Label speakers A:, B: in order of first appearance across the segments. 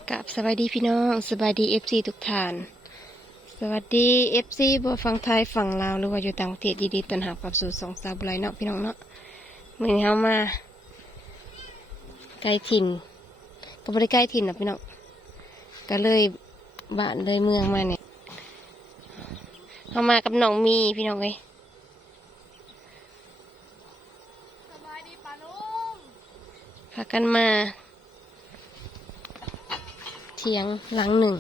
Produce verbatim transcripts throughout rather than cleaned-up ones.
A: กับสวัสดีพี่น้องสวัสดีเอฟซีทุกท่านสวัสดีเอฟซีบัวฝั่งไทยฝั่งลาวหรือว่าอยู่ต่างประเทศดีๆต้อนรับกับสู่สองสาวบุไรเนาะพี่น้องเนาะเมื่อนี้เรามาไกลถิ่นก็ไม่ได้ใกล้ถิ่นหรอกพี่น้องก็เลยบ้านเลยเมืองมาเนี่ยเรามากับน้องมีพี่น้องเลย
B: สบายดีป่าลุง
A: พากันมาเทียงหลังหนึ่ง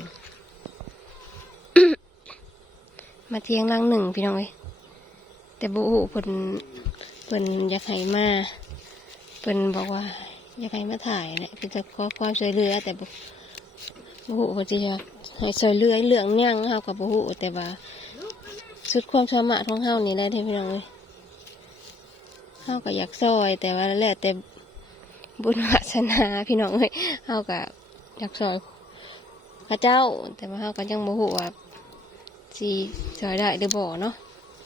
A: มาเทียงหลังหนึ่งพี่น้องเอ้ยแต่บุหูเพิ่นเพิ่นอยากให้มาเพิ่นบอกว่าอยากให้มาถ่ายเนี่ยเพิ่นจะขอความช่วยเหลือแต่บุบุหูเพิ่นจะให้ช่วยเหลือเรื่องเนี้ยงเฮากับบุหูแต่ว่าสุดความสามารถของเฮานี่แหละเด้พี่น้องเอ้ยเฮาก็อยากซอยแต่ว่าแล้วแต่บุญวาสนาพี่น้องเอ้ยเฮาก็อยากซอยพระเจ้าแต่ว่าเฮาก็ยังบ่ฮู้ว่าสิซอยได้หรือบ่เนาะ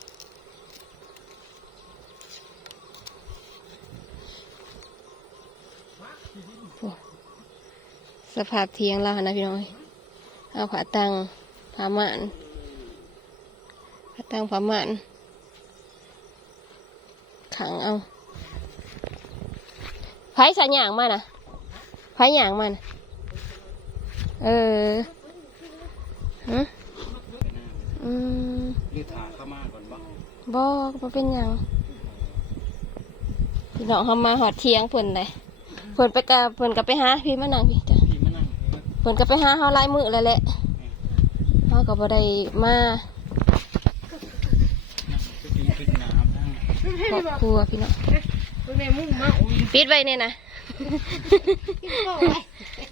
A: สภาพเทียงเรานะพี่น้องเอาผ้าตังผ้าม่านผ้าตังผ้าม่านขังเอาไผ่สายหยางมานะไผ่หยางมานะเออฮะอืม
C: รีบถ่ายเข้ามาก่อนบ้าง
A: บอกมาเป็นหยังพี่น้องเขามาหอดเทียงเพิ่นเลยเพิ่นไปกะเพิ่นกับไปหาพี่มานั่งพี่จ้ะ
C: พี่มานั่ง
A: เพิ่นกับไปหาเขาลายมือแล้วแหละเขาก็บ่ได้มา
C: นั่งจะกินกินน้ำนั่ง
A: ครอบครัวพี่น้อง
B: เป็นแม่มุ่งมา
A: ปิดไว้เนี่ยนะ
B: กินข้าวไว้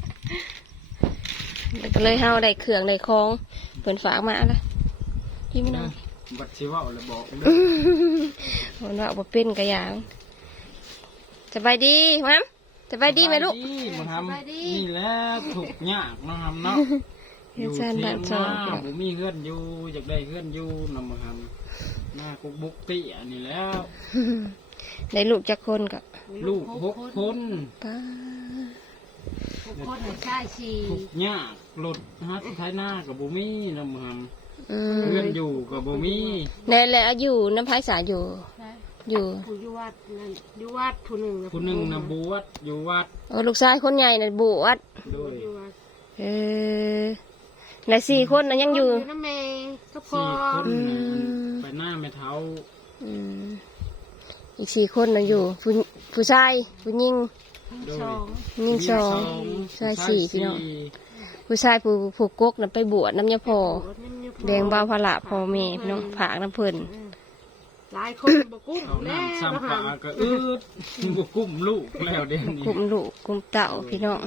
A: แล้วก็เลยเฮาได้เครื่องได้ของเพิ่นฝากมาละพี่มานั่ง
C: บัดชีว่าเลยบอก
A: เพิ่นว่าบ่เป็นกะหยังสบายดีมั้มสบายดีไหมลูก
C: มาทำนี่แหละถูกยากมาทำเนาะอยู่เที่ยงหน้าผมมีเพื่อนอยู่อยากได้เพื่อนอยู่นำมาทำหน้ากุกบุกตี้อันนี้แล้ว
A: ได้ลูกจักคนก็
C: ลูกหกคน
A: ป้า
B: คนหนึ่งชายสี่
C: ถูกยากหลุดฮะสุดท้ายหน้ากับบุมี่นำมาท
A: อื
C: ำ
A: ม
C: เพื่อนอยู่กับบุมี่
A: ในแหละอยู่น้ำพายสาอยู่ อยู่
B: ผู้ยุวัดนั่นยุวัดผู้หนึ่ง
C: คนหนึ่งนะบวชอยู่วัด
A: โอ้ลูกชายคนใหญ่น่ะบวช
C: ด้วย
B: ยุวัด
A: เออและสี่คนน่ะยังอยู่
B: น้ำแม่ก็พอ
C: สี่คน
A: อื
C: น่ะ
A: ม
C: ไปหน้าไม่เท้า
A: อืมอีกสี่คนน่ะอยู่ผู้ผู้ชายผู้หญิง
B: สอง
A: ผู้หญิงสองผู้ชายสี่พี่น้องผู้ชายผู้ผู้กกน่ะไปบวชน้ำยาพอแดงบ่าวพระพ่อแม่พี่น้องผากน้ำเพิ่น
B: หลายคนบกุ้ง
C: เอา
B: แน่
C: น้ำซ้ำปลาก็อืดบกุ้มลูกแล้วเดี๋ยวนี้
A: กุมลูกกุมเต่าพี่น้อง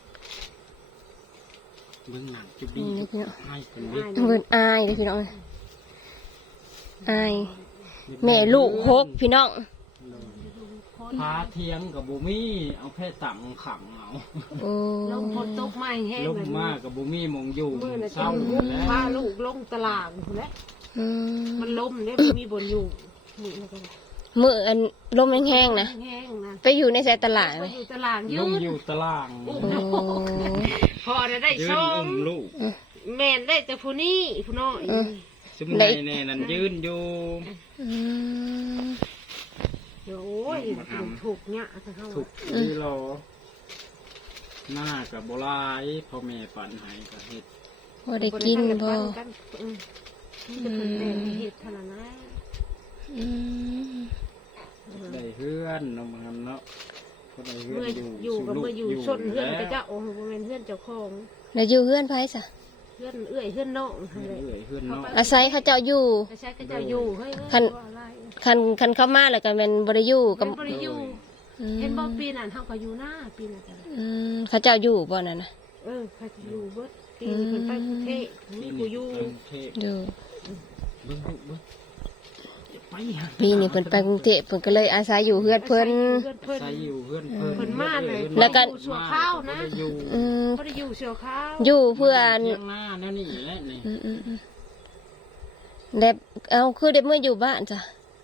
C: เบื้องหนังจุดดี
A: นี่พี่น้อง
C: ให้เป็นวิทย์
A: เพิ่นอายเลยพี่น้องอายแม่ลูกหกพี่น้อง
C: พาเทียงกับบูมี่เอาแค่ตังขังเอา
A: โอ้
B: ลงพนตกไม้แห้ง
C: ลงมากกับบูมี่มองอยู่
B: เมื่อน่ะ
C: เศร้า
B: จำ
C: แล้ว
B: พาลูกลงตลาดแล้ว
A: อืม
B: มันล้มเนี่ยไม่มีบนอยู่มือแล้วก็
A: มืออันลมแห้งๆนะ
B: แห้งนะ
A: ไปอยู่ในสายตลาด
B: ไป
A: เลย
B: อยู่ตลาด
C: ล
B: ยื
C: ง
B: ด
C: อยู่ตาราง
A: โอ้
B: พอได้ได้
C: ยืน
B: ส้
C: อุ้
B: ม
C: มลูก
B: แม่นได้แต่ผู้นี้ผู้น้อย
C: ซุ่มในแน่นั่นยืนอยู่
A: อืม
B: โอ้ยถูกเนี่ยจะเข้า
C: ถูกที่รอหน้ากับโบรายพ่อแม่ปั่นให้กับเห็ด
A: พอได้กินพอ
B: กันจะเป็นแม่เห็ดขนาดนั้น
A: อืม
C: ได้เฮือนเนาะมันเนาะก็ได้เฮือ
B: เมื่
C: น
B: อ
C: อยู่
B: อยู่กับ
C: สู่
B: เมื่ออยู่
C: ลูก
B: ชนเพื่อนก็จะโอ้โหเป็นเพื่อนเจ้าของ
A: แล้วอยู่เพื่อนไผซะ
B: เพื่อนเอื้อยเพื่อนน้อง
C: เฮื
B: อะไร
C: อนเอื้อยเฮือนเนาะ
A: อาศัยเขาเจ้าอยู่
B: แต่ใช้ก็จะอยู่เฮ้ย
A: คัน คันคันเข้ามาแล้วก็เป็นบ่ได้อยู่
B: กั
A: กั
B: บบ ริยู
A: อืม
B: เห็นบ่ปีนั้นเขาก็อยู่หน้าปีนั้น
A: อืมเขาเจ้าอยู่บ่นั่นน่ะ
B: เออเขาจะอยู่เบิดปีนี้เป็นไปกรุงเทพนี่กูอยู่
C: กรุงเทพ
A: อยู่
C: เบิ่งลูกเบิ่งอย่าไปหา
A: ปีนี้เพิ่นไปกรุงเทพเพิ่นก็เลยอาศัยอยู่เฮือนเพิ่น
B: เพื่อนเพิ่น
C: ใส่อยู่เฮือนเพิ่น
B: เพิ่นมาเลย
A: แล้วก็
B: ชั่วข้าวนะ
C: บ่ได้อยู่
A: อืม
B: ก็ได้อยู่เชียวข้าว
A: อยู่เพื่อน
C: เที่ยงหน้าแนั่นนี่แหละนี่
A: อืมอืมอืมแล้วเอาคือได้เมื่ออยู่บ้านจ้ะ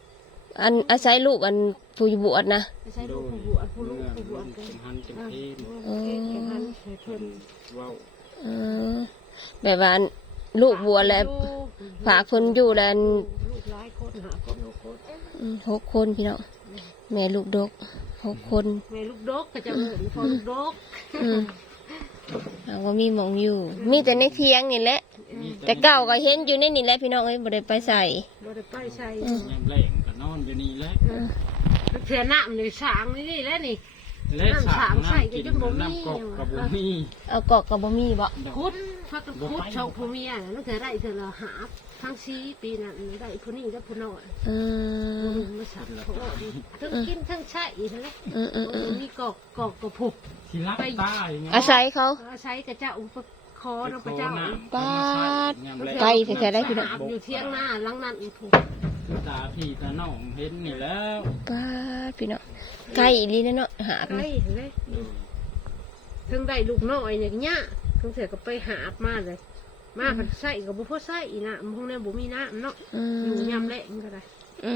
A: อันอาศัยลูกอันผู้อยู่บวชนะ
B: ไม่ใช่ลูกผู้บวชผู้ลูกผู้บวช
C: จั
B: กัน
C: งหันจังเพน
B: เออจังหันให้เพิ่น
C: เว้า
A: เออแบบว่าลูกบวชแล้วฝากเพิ่นอยู่แล้ว
B: ลูกหลายคนหาคนหกคน
A: อืมหกคนพี่น้องแม่ลูกดกหกคน
B: แม่ลูกดกก็จะเหมือนพอลูกดก
A: อืมเราก็มีหมองอยู่ มีแต่ในเทียงนี่แหละ แต่เก่าก็เห็นอยู่ในนี่แหละพี่น้องเอ้ยบ่ได้ไปใส่
B: บ่ได้ไปใส่
C: ยามแรงก็นอนอยู่นี่แหละ
B: เถื่อน้ำในสางนี่นี่แหละนี่
C: และสาม
B: น้ำสามใส่
C: น้ำ
B: ก็
C: กิน
B: ยังบ่มี
C: น้ำกอกกับบ่มี
A: เอากอกกับบ่มีบ่
B: คุดพักกันคุดชาวภูมิอ่ะนั่นคือได้เถื่อละหาทั้งซีปีนั้นได้ผู้นี้และผู้น้อย
A: อื
B: บ่
A: ม
B: รู้มาสั่งเขาว่าทั้งกินทั้งใช้นั่นแหละ
A: อืมอืมอืม
B: มีกอกกอกกระพุก
C: ที่รับตาอย่างเงี้ย
A: อาศัยเขา
B: อาศัยกระเจ้าอุปคอนะพระเจ้า
A: ปาด ไกลแท้ๆได้พี่น้อง
B: อยู่เที่ยงหน้าหลังนั้นอีกถูก
C: ตาพี่ตาน้องเห็นนี่แล้ว
A: ป้าดพี่น้องไก่อีหลีนะเนาะหาบ
B: ไกล
A: นี่
B: เลยถึงได้ลูกน้อยเนี่ยเนี่ยถึงเสียก็ไปหาบมาเลย มาผัดไส้กับบุพไส้อีนะมันพวกนี้บุมีน้ำเนาะ
A: อื
B: อยู่
A: ม
B: ยำแหละมันก็ได้
A: อืม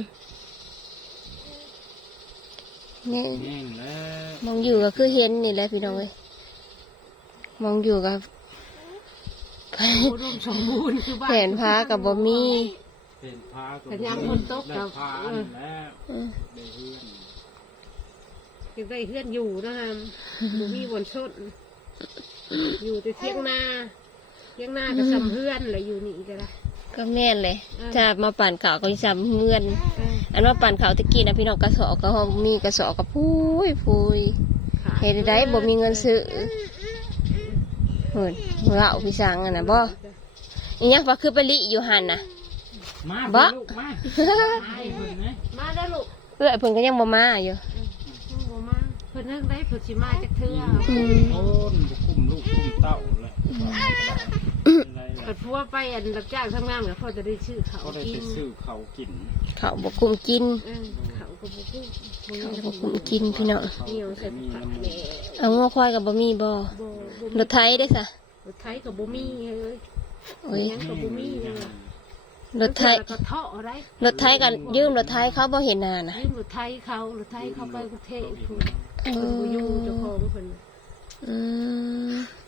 A: นี่
C: แห้งแล้ว
A: มองอยู่ก็คือเห็นนี่แหละพี่น้องเอ้ยมองอยู่กับ
B: อุดมสมบูรณ์คือบ้าน
A: แผนพากับบ่มี
C: เป็นพาก็
B: แต่ยามคนตก
C: ได้
B: กับ
C: พาอันแล้ว
A: อืม
C: ได้เฮือน
B: ยังได้เพื่อนอยู่นะคะบุมีบนชนอยู่แต่เที่ยงนาเที่ยงนากับสำเพื่อนอะไรอยู่นี่ก็ได้
A: ก็แม่นเลย
B: อ่า
A: ถ้ามาปั่นข่าวก็สิซ้ำเงื่อน
B: เออ
A: อันว่าปั่นข่าวตะกี้นะพี่น้องกระสอบก็มีกระสอบก็พูยพูย
B: ขา
A: เฮ็ดได้บ่มีเงินซื้อเฮ้ยเราพี่สังอ่ะนะบ่อีหยังว่าคือไปลิอยู่หั่นน่ะ
C: มา
A: บ่
C: ลูกมาให้เพิ่นนะ
B: มาได้อลูก
A: เอ้ยเพิ่นก็ยังบ่มาอยู่
B: มึงบ่มาเพิ่นนั่งได้เพิ่นสิมาจากเทื่อ
A: อืม
C: โอนบุคุมลูกคุมเต้าเลยเป็นไร
B: เปิดพัวไปอันรับจ้างทำงานกับพ่อจะได้ชื่อเขา
C: ก็ได้
B: กิ
C: ไป
B: น
C: ซื้อเขากิน
A: เขาบ่คุมกิน
B: เออเขาก็บอกว่า
A: เขาบ่คุมกินพี่น้อง
B: เหนียวใส่ผักแหน่
A: เอางัวควายก็บ่มีบ่
B: บ่บ่
A: รถไถได้ซะ
B: รถไทยกับบ่มีเอ้ย
A: โอ้ย
B: ยังกับบ่มีเลย
A: รถไถ
B: แล้วก็เทาะอะไร
A: รถไถก็ยืมรถไถเขาบ่เห็นหน้าน่ะ
B: ยืมรถไทยเขารถไทยเขาไปกรุงเทพพุ่น
A: เอ
B: เพิ่นบ่อยู่
A: อ
B: เจ้าของเพิ่น
A: อืม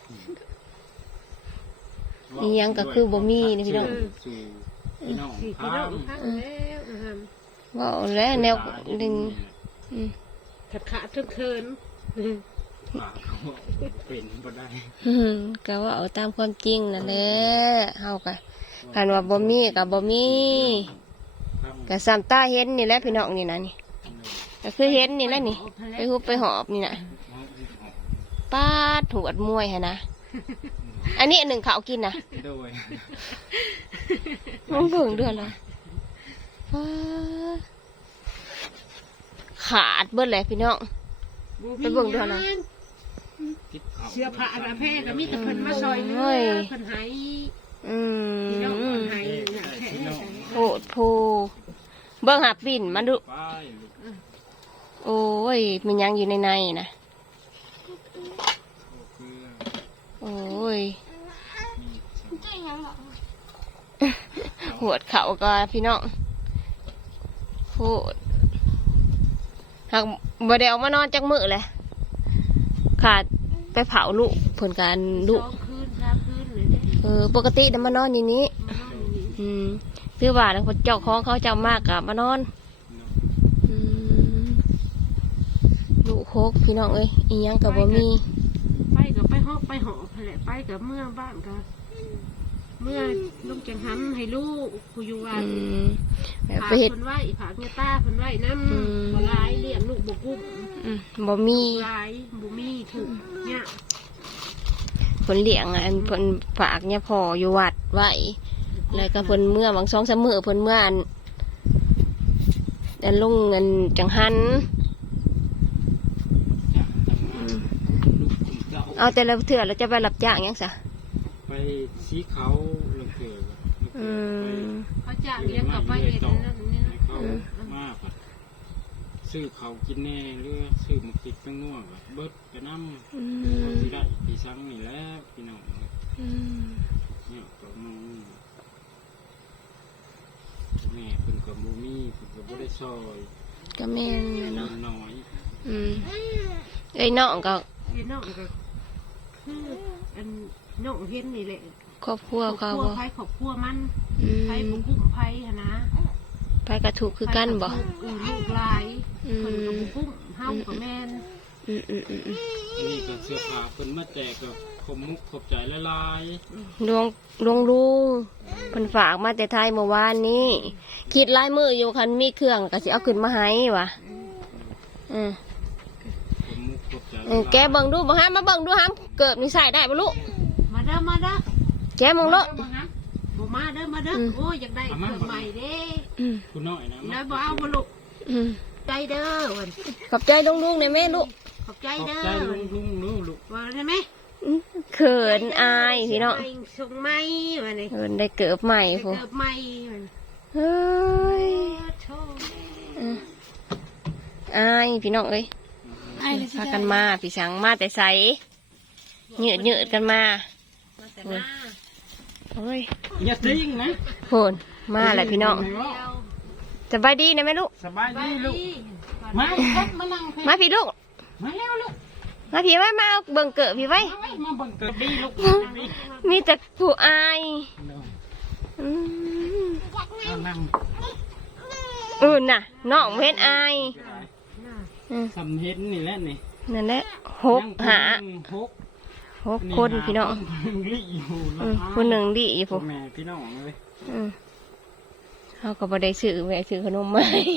A: อีหยังก็คือบ่มีนี่พี่น้อง
C: สู่พี่น้อง
B: สี่พี่
C: พา
B: น้องพังแล้วนะครับ
A: เว้าแล้วแนวดึงอืม
B: ขัดขาดเคิน
C: ปากเขาเป็นบ่ได้
A: อืมก็ว่าเอาตามความจริงนั่นแหละเฮาก็คันว่าบ่มีก็บ่มีก็ซ้ำตาเห็นนี่แหละพี่น้องนี่นะนี่ก็คือเห็นนี่แหละนี่ ไปฮุบไปหอบนี่น่ะปาดหวดมวยหั่นนะอันนี้อันหนึ่งเขากินน่ะ
C: โดย
A: มันเบิ่งเดือนละปาดขาดเบิดเลยพี่น้อง ไปเบิ่งดูนะ
B: เสื้อผ้าอาเพศก็มีแต่เพิ่นมาซอยเรือเพิ่นให้
A: อื
B: พี่น้อง
A: ม
B: เพิ่นให้น่ะแค่
C: พี่น้อง
A: โหดโพเบิ่งหาปิ่นมันดู
C: ไปลูก
A: โอ้ยมันยังอยู่ในในนะ
C: โอ้เกลือ
A: โอ้ย
C: มี
A: หัวดเขาก็พี่น้องโหดหากบ่ได้เอามานอนจักมือเลยขาดไปเผาลูกผลการลูก
B: สองคืนสามคืนเลยเด้
A: เออปกติจะมานอนอย่างนี้
B: มานอนอยู่นี่
A: อืมคือว่าแล้วเจ้าของเขาเจ้ามากกับมานอน อืมลูกโคกพี่น้องเอ้ยอีหยังกับบ่มี
B: ไปก็ไปหอบไปหอบนั่นแหละไปกับเมื่อบ้านก็เมื่อลุงจังหันให้ลูกกูอยู่ว่า
A: อืมแบบ
B: ผา
A: ไปเห็ด
B: เพิ่นไหวผาเงยตาเพิ่นไหวน้
A: อืม
B: ำบ่หลายเลี้ยงลูกบ่กุ้ม
A: อืมบ่มี
B: หลายบ่มีถูกเนี่ย
A: ผลเลี้ยงอันผลฝากเนี่ยพออยู่วัดไว้แล้วก็ผลเมื่อบางสองสามมื้อผลเมื่ออันอันลงเงินจังหัน
C: จะทำงานลูกคุมเต้า
A: เอาแต่ละเถื่อแล้วจะไปรับจ้างหยังซะ
C: ไปสีเขาเรื่องเกิด
A: อืม
B: เขาจะเลี้ยงกับไปเห็นนั่นนี่
C: ให้
B: นะ
C: เขามากอะซื้อเขากินแน่หรือซื้อมากินตั้งง่วงอะเบิดกระน้ำ
A: อื
C: เขา
A: ม
C: ที่ได้พี่ซังนี่แหล้วพี่น้อง
A: อืม
C: เนี่ยก็มองแม่เพิ่นกับมูมี่เพิ่นกับบ่ได้ซอย
A: ก็แม่นนะ
C: เนา
A: เนาะ
C: น้อย
A: อืมไอ้น้องก็
B: ไอ้น้องก็คืออันน้องเห็นนี่แหละ
A: ครอบครัว
B: ครอบ
A: เขา
B: ครัว
A: บ่
B: ไผครอบครัวมัน
A: อืม
B: ไผบ่กุ้มไผหนนะ
A: ไปกระถูกคือกันบ่
B: ไผลูกลูกหลาย
A: อืม
B: เพิ่นก็บ่กุ้มเฮาก็แม่น
A: อืมอืมอืมอืม
C: อันนี้ก็เสื้อผ้าเพิ่นมาแจกก็ขมมุกขอบใจหลาย
A: หลวงหลวงลุงเพิ่นฝากมาแต่ไทยเมื่อวานนี้ คิดลายมืออยู่คันมีเครื่องก็สิเอาขึ้นมาให้ว่ะอืม
C: ๆขมมุกขอบใจห
A: เอ
C: ลา
A: อย แกเบิ่งดูบ่ฮะมาเบิ่งดูฮะเกิบนี่ใส่ได้บ่ลูก
B: มาเด้อมาเด้อ
A: แกมองโลด
B: บ่มาเด้อมาเด้อ
A: อืม
B: โอ้ยอยากได้เครื่องใหม่เด้
A: อืม
C: คุณน้อยนะ
B: ได้บ่เอาบ่ลูก
A: อืม
B: ใจเด้อวัน
A: ขอบใจลุงลุงๆหน่อยแม่ลูก
B: ขอบใจ
C: ขอบ
B: เด้อ
C: ใจลุงลุงลูกลูก
B: ว่าได้ไหม
A: อืมเขินอายพี่น้อง
B: ส่งไม้มาเลย
A: เขินได้เกิบใหม่
B: เกิ
A: พู
B: ดไม้มัน
A: เฮ้ย
B: โธ่
A: อืมอายพี่น้องเอ้ยพากันมาพี่สังมาแต่ใสเหยืดเหยืดกันมา
B: มาแต่หน้า
A: โอ้ย
C: อย่าทิ้งนะ
A: โหนมาแหละพี่น้อง
B: เดียว
A: สบายดีนะแม่ลูก
C: สบาย
B: ไป
C: ดีลูก
B: ดิ
C: มาครับมานั่ง
A: มาพี่ลูก
C: มาแล้วลูก
A: มาพี่ไว้มาเอาเบิ่งเกิดพี่ไว้
C: มาไว้มาเบิ่งเกิดดีลูก
A: มีแต่ผู้อายอืม
C: เอานั่ง
A: อื่นน่ะน้องเห็นอายอืม
C: สำเห็นนี่แหละนี่
A: นั่นแหละหกหา
C: หก
A: หกคนพี่น้อง
C: ลิอยู่
A: อืมคนหนึ่งดีอี
C: พ่
A: ผู้
C: อแม่พี่น้องเลย
A: อืมเขาก็บ่ได้ซื้อแม่ซื้อขนมมาให้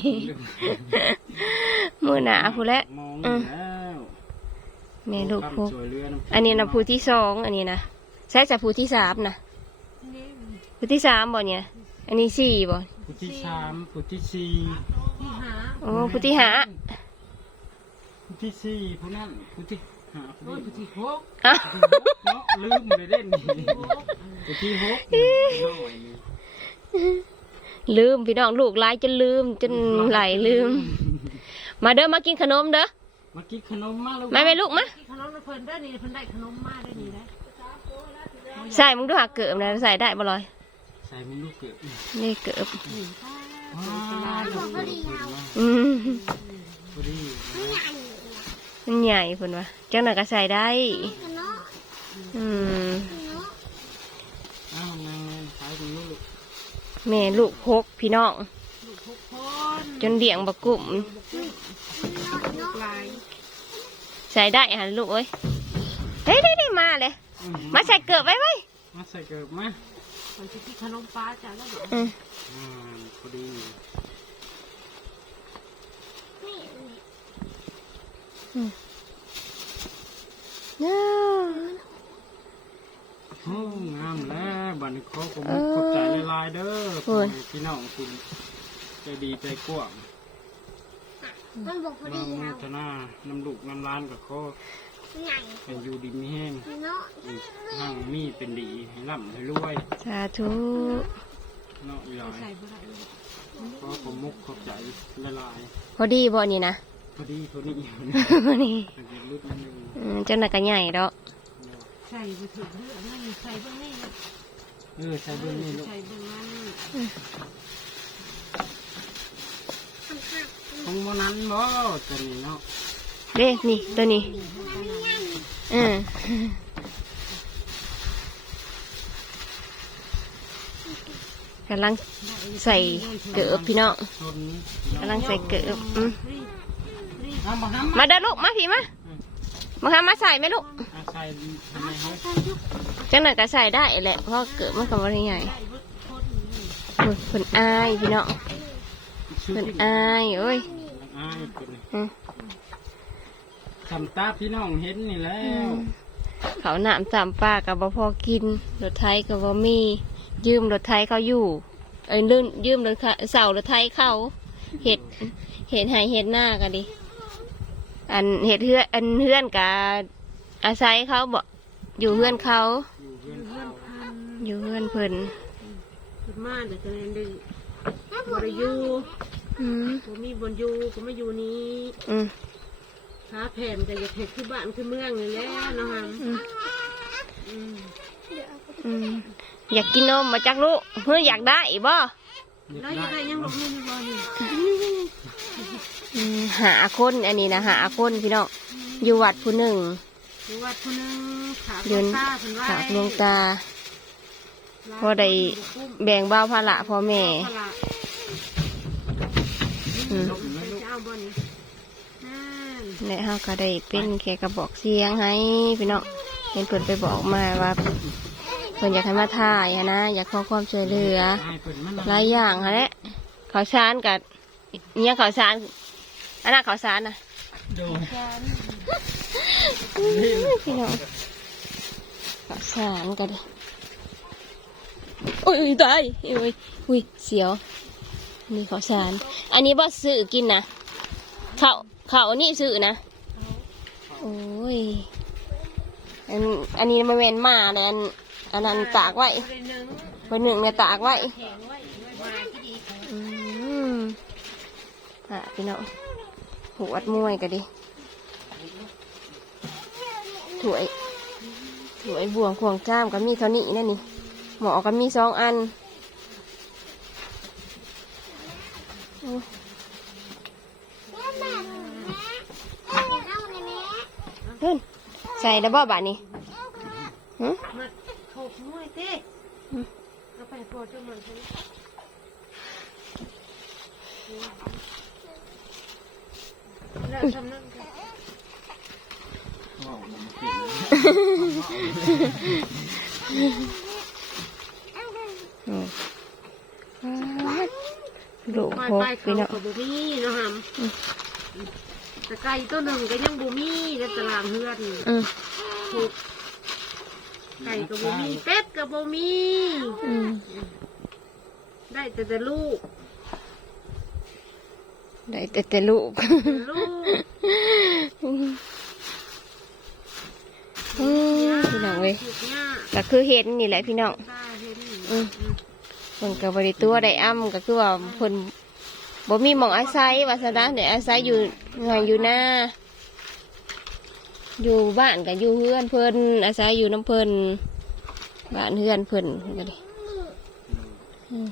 A: มือหนาผู้และ
C: มอง
A: อืม
C: แล้ว
A: แม่ลูกผู้
C: สวยเรือำ
A: อันนี้นะผู้ที่สองอันนี้นะใช่จากผู้ที่สามนะผู้ที่สามบ่เนี่ย อันนี้สี่บ่
C: ผู้ที่สามผู้ที่สี่
B: ที่หา
A: โอ้ผู้ที่ห้า
C: ผู้ที่สี่ผู้นั่นผู้ที่ห้า
B: โอ้
C: ผู้
B: ย
C: ที่
B: ผู้ที่หก
A: อ้าว
C: เนาะลืมเลยเด่นผู้ที่หกน้อยนี่
A: ลืมพี่น้องลูกหลายจนลืมจนไหลลืม มาเด้อมากินขนมเด้อ
C: มากินขนมมาลูก
A: มาแม่ลูกมา
B: ที่ขนมเพิ่นได้นี่เพิ่นได้ขนมมาได้นี่นะ
A: ใส่มึงดูหักเกิบนะใส่ได้บ่ลอย
C: ใส่มันลูกเกิด
A: นี่เกิบ
C: ว้าวพอดี
A: อืม
C: พอดี
A: มันใหญ่เพิ่นว่าจังหน่ะก็ใส่ได้อืม
C: อ้าวนางขายเป็นลูก
A: แม่ลูกหกพี่น้อง
B: ลูกทุกคน
A: จนเดี่ยงบะกุ่ม
B: ลูกหลาย
A: ใส่ได้หันลูกเอ้ยเฮ้ยได้ได้มาเลยมาใส่เกิบไว้ไว้
C: มาใส่เกิดมา
B: คนที่ที่ขนมปลาจ้ะแล้วเดี๋ยว
A: อืม
C: อ่าพอดี
A: น้า
C: โอ้งามแล้วบัดนี้เขาก็มุกขอบใจหลายๆเด้อพี่น้องคุณใจดีใจกว้าง
D: มันบอกพอ
C: มา
D: ดี
C: โม
D: แล้ว
C: ทนาน้ำลูกน้ำร้านกับเขา
D: ใหญ่
C: เป็นอยู่ดีมีแห้ง
D: เนาะ
C: นั่งมีเป็นดีให้ร่ำให้รวย
A: สาธุ
C: เนาะยาย
B: ใส่บ่ได้เลย
C: เพราะผมมุกขอบใจหลาย
A: พอดีบ่นี่นะ
C: ๆพอดีพอดี
A: นี่
C: เป็นรุ่นนึง
A: อืมจังหน่ะก็ใหญ่ดอก
B: ใส่ไปถึงเรื่องนั่นใส่เบื้องนี้นะ
C: เออใส่เบื้องนี้ลูก
B: ใส่เบื้องนั้น
C: ของมันนั้นบ่ตัวนี้เนาะ
A: เด้นี่ตัวนี้อืมกำลังใส่เกิบพี่น้อง
C: ชน
A: กำลังใส่เกิบอืม
C: เอามาห้าม
A: มาเด้อลูกมาพี่มามาหามาใส่ไหมลูก
C: ใส่ทำไมเขา
A: จังหน่ะก็ใส่ได้แหละเพราะเกิดมันก็บ่ได้ใหญ่
B: ใส่เบื้องคนนี่
A: โอ้ยเพิ่นอายพี่น้องเพิ่นอายโอ้ย
C: อ้ายเป็น
A: อืม
C: ทำตาพี่น้องเห็นนี่แล้ว
A: เขาหนามสามป้ากับบ่พอกินรถไทยกับบ่มี ยืมรถไทยเขาอยู่เอ้ยลืมยืมรถไถเสารถไทยเขาเห็ดเห็ดไห้เห็ดหน้ากันดิอันเห็ดเฮือนอันเฮือนกับอาศัยเขาบ่อยู่เฮือนเขา
C: อยู่เพื่อน
B: เพื่อน
C: เขา
B: พัน
A: อยู่เฮือนเพิ่น
B: ขึ้นมาเดี๋ยวจะเรียนได้บริยู
A: อืม
B: ผมมีบนยูก็ไม่อยู่นี้
A: อืม
B: หาแผ่นแต่อย่าเผ็ดคือบ้านคือเมืองนี่แหละน้องฮัม
A: อืม
B: อืม
A: อืมอยากกินนมมาจากลูกเพื่ออยากได้บ่
B: แล้วยังไงยังหลบเงินอยู่บ่นี่
A: อืมหาคนอันนี้นะหาคนพี่น้องอยู่วัดผู้หนึ่ง
B: อยู่วัดผู้หนึงขา
A: ยืน
B: ตาเพิ่นไว้
A: ฝากหลวงตาพอได้แบ่งเบาภาระพ่อแม่ อืม
B: จะเอาบ่นี่นั่น
A: และเฮาก็ได้เป็นแค่กระบอกเสียงให้พี่น้องเห็นเพิ่นไปบอกมาว่าเพิ่นอยากให้มาถ่ายหั้นนะอยากขอความช่วยเหลือ
C: ให้เพิ่นมา
A: หลายอย่างค่ะแหละข้าวสารกับเนี้ยข้าวสารอันนั้นข้าวสารนะ
C: ดู
A: พี่น้องข้าวสารกันอุ้ยอุ้ยตายอุ้ยอุ้ยเสียวนี่ข้าวสารอันนี้บ่ซื้อกินนะข้าวข้าวอันนี้ซื้อนะโอ้ยอันอันนี้มันเป็นมาเลยอันอันนั้นตากไว้
B: บ่ได้นึ่ง
A: ไว้หนึ่งเนี่ยตากไว้
B: แข็งไว้ไว้มาที่ดี
A: อืมอ่ะพี่น้องหัวดมวยกันดิถวยถวยบ่วงขวงจ้ามก็มีเท่านี้นั่นนี่หมอก็มีสองอันโอ้ย
D: แม่แม่เอาเลยแม่
A: เพิ่นใส่ดับเบิลบาทนี่หึ
B: มาโขกมวยเต้เอาไปโปรดเจ้ามันสิแล้วทำนั่นกัน
C: ว้าวมันเก่งนะ
A: อืมลูก
B: ไป
A: พก
B: ไป
A: พี่
B: เขา
A: น้อง
B: กับบุมีเนาะฮัมแต่ไก่ตัวหนึ่งก็ยังบุมีในตารางเฮือน
A: อืม
B: ถูกไก่กับบุมีเป็ดกับบุมี
A: อืม
B: ได้แต่แต่ลูก
A: ได้แต่แต่ลูก
B: ลูก
A: อืมพี่น้องเว้ย
B: ถูกเนี่ย
A: ก็คือเห็นนี่แหละพี่น้อง
B: ตาเห็น
A: อืมเพิ่นก็บริตัวได้อ้ำก็คือว่าเพิ่นบ่มีหม่องอาศัยว่าซะนะเดี๋ยวอาศัยอยู่งานอยู่หน้าอยู่บ้านก็อยู่เฮือนเพิ่นอาศัยอยู่น้ำเพิ่นบ้านเฮือนเพิ่นก็เลยอืม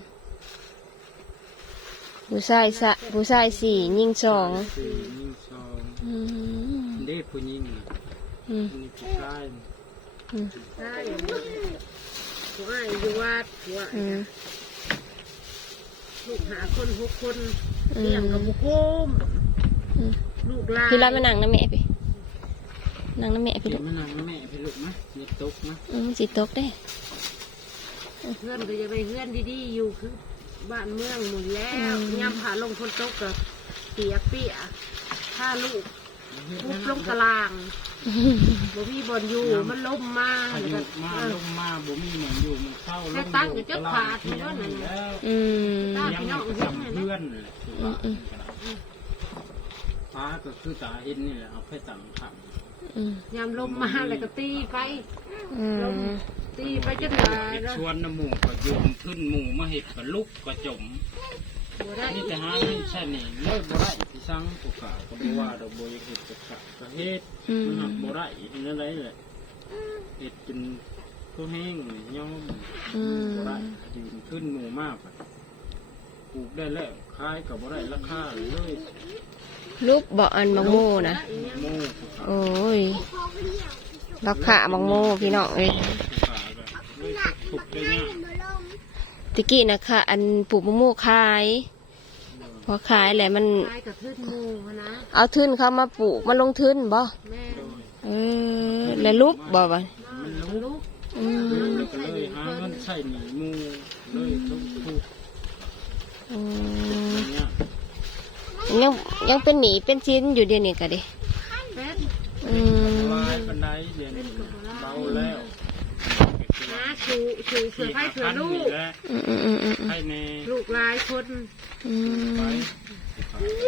A: ผู้ชายสะผู้ชายสี่ยิงสอง
C: สี่ยิ่งสอง
A: อืม
C: เด้ผู้หญิงน่ะ
A: อืม
C: อันนี้ผู้ชาย
A: อืม
B: ได้หัวไอ้อยู่วัดหัว
A: อืม
B: ลูกหาคนหกคนเลี้ยงกับบุกุ้ม
A: อืม
B: ลูกหลาน
A: พี่รับมานั่งนะแม่พี่นั่งนะแม่พี่
C: เดี๋
A: ลู
C: ยว
A: ก
C: มานำแม่ไปลูกนะเน็ตตกนะ
A: อืมสิตกได้
B: เพื่อนก็จะไปเพื่อนดีๆอยู่คือบ้านเมืองหมดแล้วย่ำผาลงคนตกกับเปียกเปียกถ้าลูกพุบลงตารางบ่มีบอลอยู่มันล้มมา
C: พา
B: แล้ว
C: ยุ
B: ก็
C: มา
B: เออ
C: ลงมาบ่มีหมองอยู่มันเข้าล
B: แต่
C: ง
B: ตั้ง
C: อ
B: อยู่
C: ยู่
B: จะ
C: ตลา
B: ขาด
C: ดเที่ย
B: มัน
C: ง
B: ก็นั่น
C: นี่แล้ว
A: อืม
C: ยังไม่จำเพื่อนเลยคือว่าฟ้าก็คือตาเห็นนี่แหละเอาไปตั้งขัง
A: อืม
B: ยามลมมาแล้วก็ตีไป
A: อื
B: ลม
A: ม
B: ตีไปจน
C: เ
B: ตาย
C: ด็ก
B: แล้ว
C: ชวนน้ำหมูก็โยมขึ้นหมูมาเห็ดก็ลุกก็จม
B: บ่ได้
C: นี่แต่หาเงินใช่นี่เลิกบ่ได้พี่สังกูกะก็บ่ว่าดอกบ่อยากเห็ดก็กะก็เฮ็ด
A: อืม
C: มันหักบ่ได้เฮ็ดอะไรแหละเห็ดจนตัวแห้งนี่ยอม
A: อืม
C: บ่ได้ยืนขึ้นหมูมากอะปลูกได้แล้วขายก็บ่ได้ราคาเลย
A: ลูกบอกอันบังโมนะ
C: โม่กูกะ
A: โอ้ยราคาบังโมพี่น้องเอ้ย
C: กูกะก็เลยถูกได้ยาก
A: ตะกี้นะคะอันปลูกมะม่วงขาย พอขายแหละมัน
B: ตายกับทื่นหมูนะ
A: เอาทุนเข้ามาปลูกมันลงทุนบ่
B: แม่
A: เออแล้วลูกบ่บ่
B: มันลูก
A: อืม
C: เลยก็เลยหาเงินใช้หนี้หมู่เลยต้องถูก
A: อืม
C: อย่างเงี้ย
A: ยังยังเป็นหนีเป็นชิ้นอยู่เดียวนี้ก็ดิ
B: เป็น
A: อืม
C: ลายบันไดเรียนเบาแล้ว
B: นะชูชูเสือไผ่เสือลูก
C: แล้ว
A: อืมอืมอืมอืม
C: ให้แน่
B: ลูกหลายคน
A: อื
C: ไป
A: ม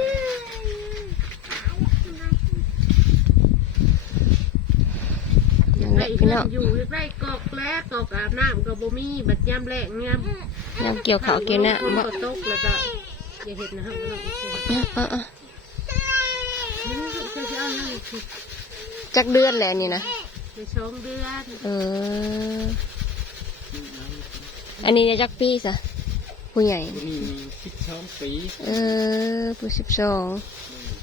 A: นั่นแห
B: ได้
A: ละ
B: เพื่
A: พี่
B: อ
A: น้อง
B: นอยู่ได้กอกแล้วกอกอาบน้ำกับบ่มีบัดยามแรงยาม
A: น้ำเกี่ยวข้าวเกี่ยวน้ำบ่
B: ฝนตกแล้วก็อย่าเห็นนะครับน้อง
A: อ่ะอ่ะอ่ะ
B: นี่ก็จะเอาให้คือ
A: จักเดือนแหละนี่นะ
B: ในช่องเดือน
A: เออ อันนี้จักปีซะผู้ใหญ่
C: นี่มีสิบสองปี
A: เออผู้สิบสอง
C: เ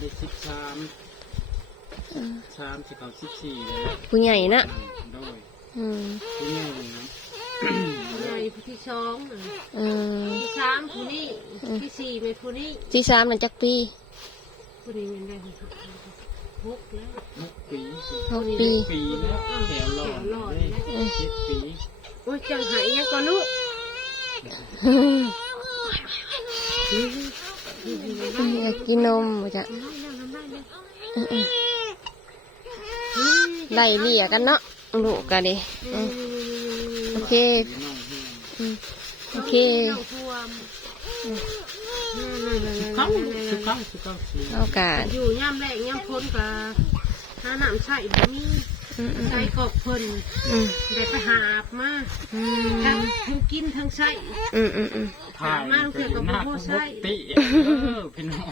C: ได้สิบสามสามสิบเขาสิบสี่เลย
A: ผู้ใหญ่นะ
C: โดย
A: อืม
C: ผู้ใหญ่นะ
B: ใหญ่ผู้ที่สองน่ะ
A: เออ
B: ผู้ที่สามผู้นี้ผู้ที่สี่เป็นผู้นี้
A: ที่สามนั่นจักปี
B: ผู้นี้เป็นได้หกแล้ว
C: หกปี
A: หกปี
C: ปีแล้วแถวหลอดเลยเจ็ดปี
B: โอ้ยจังหายยังก่อนลูก
A: อยากกินนมบ่จ้ะไล่เลี่ยกันเนาะลูกกันดิอืมโอเค
C: น้องเฮียน
A: อืมโอเค
C: เขาสุเขาสุเขาสิ
A: เอากาศ
B: อยู่ย่ำแรกย่ำพ้นกับหาน้ำใส่บ่มี
A: อืมอืม
B: ใส่กอกเพิ่น
A: อืม
B: ได้ไปหาบมา
A: อื
B: ทั้ง
A: ม
B: ทั้งกินทั้งใส่
A: อืมอืมอืม
C: ถ่ายเป็นหน้าของบกติเออพี่น้อง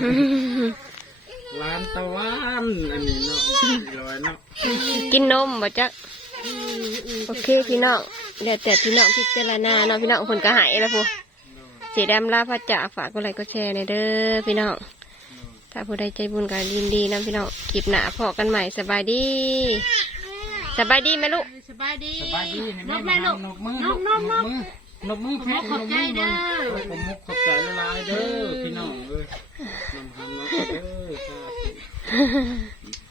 C: ร้านตะวันอันนี้เนาะร้อยเนาะ
A: กินนมบ่จ๊ะโอเคพี่น้องเดี๋ยวแต่พี่น้องพิจารณาเนาะพี่น้องคนก็หายแล้วพูเสียดำลาพระจ่าฝากกดไลค์กดแชร์ในเด้อพี่น้องถ้าผู้ใดใจบุญก็ยินดีนะพี่น้องคลิปหน้าพอกันใหม่สบายดีสบายดีไหมลูก
B: สบายดี
C: สบายดีนะ
B: น
C: แม่
B: กแม่ลูก
C: นกมือน
B: กนกนก
C: มือนกมือแพ้นกมือผมมุกขอบใจละลายเด้อพี่น้องเอ้ยนำหันนกเด้อค่ะ